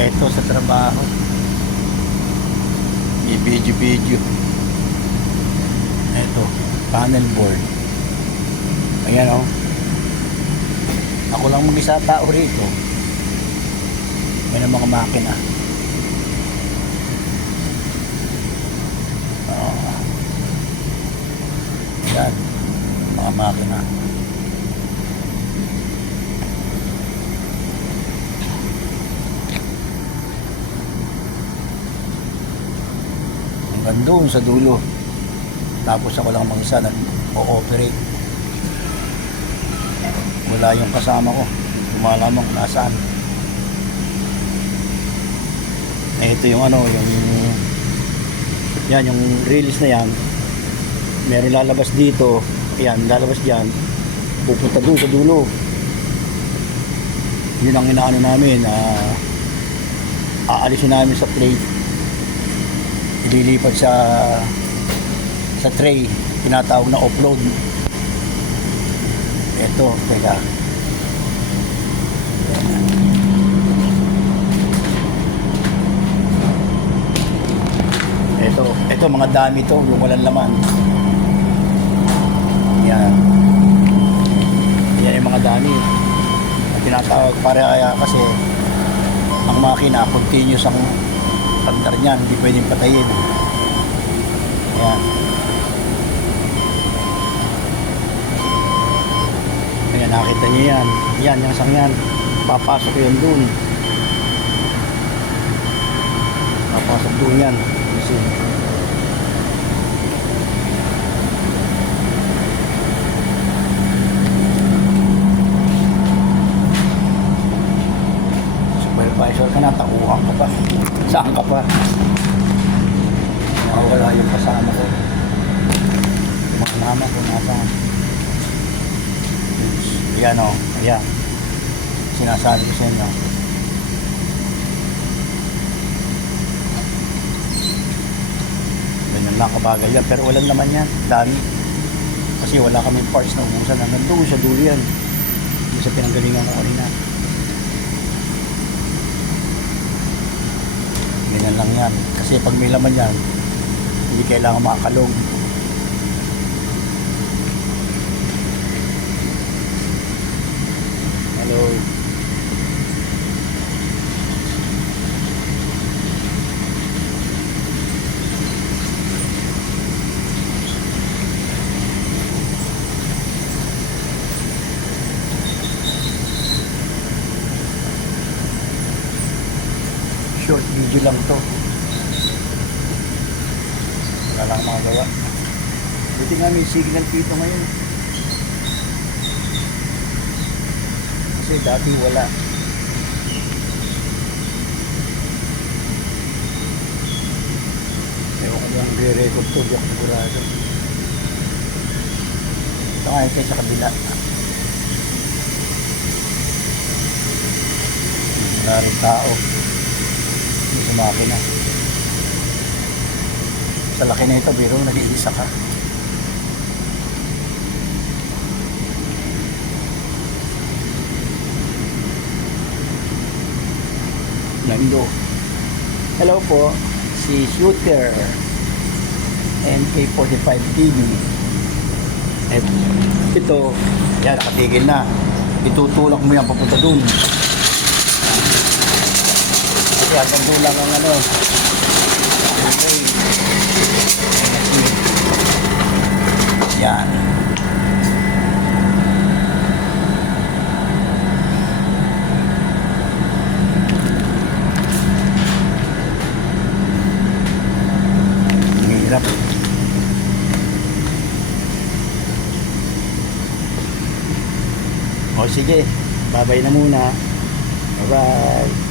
Eto sa trabaho. I-video. Eto, panel board. Ayan o. Ako lang mag-isa tao rito. Yan ang mga makina. Yan. Mga makina. Hanggang doon sa dulo. Tapos ako lang mag-isa nag-ooperate. Wala yung kasama ko. Lumalamang kung nasaan. Ito yung ano, yan, yung release na yan. Meron lalabas dito. Yan, lalabas dyan. Pupunta doon sa dulo. Yun ang inaano namin. Aalisin namin sa plate. Ililipat sa tray. Tinatawag na offload. Ito, teka. Ito mga dami to, yung walang laman. Yan. Yan yung mga dami. Ang tinatawag para kasi ang makina continuous ang andar niyan, hindi pwedeng patayin. Yan. Ayan, nakita niyo yan. Yan, yung sang yan. Papasok yun dun. Papasok dun yan. Kasi supervisor ka na, tauhan ka pa. Saan ka pa? Nakawala yung kasama ko. Mga mama ko nasaan. Ayan o, ayan. Sinasabi ko sa inyo. Ganyan lang kabagal yan. Pero walang naman yan. Dami. Kasi wala kami parts na umusan. Nandun sa dulo yan. Doon sa pinanggalingan ko kanina. Ganyan lang yan. Kasi pag may laman yan, hindi kailangan makakalog. Hello. Short video lang to. Wala lang magawa. Buti nga may signal dito ngayon. Kasi dati wala. Ewan ko lang re-record to, di ako sigurado. Ito nga ito sa kabila. Wala rin tao. Hindi sa makina. Sa laki na ito, biro, nag-iisa ka. Nando. Hello po, si Shooter MK45 TV. Ito, yan, nakatigil na. Itutulak mo yan papunta dun. Kasi hanggang doon lang ang ano. Okay. Yan. Hirap. O sige, babay na muna. Bye bye.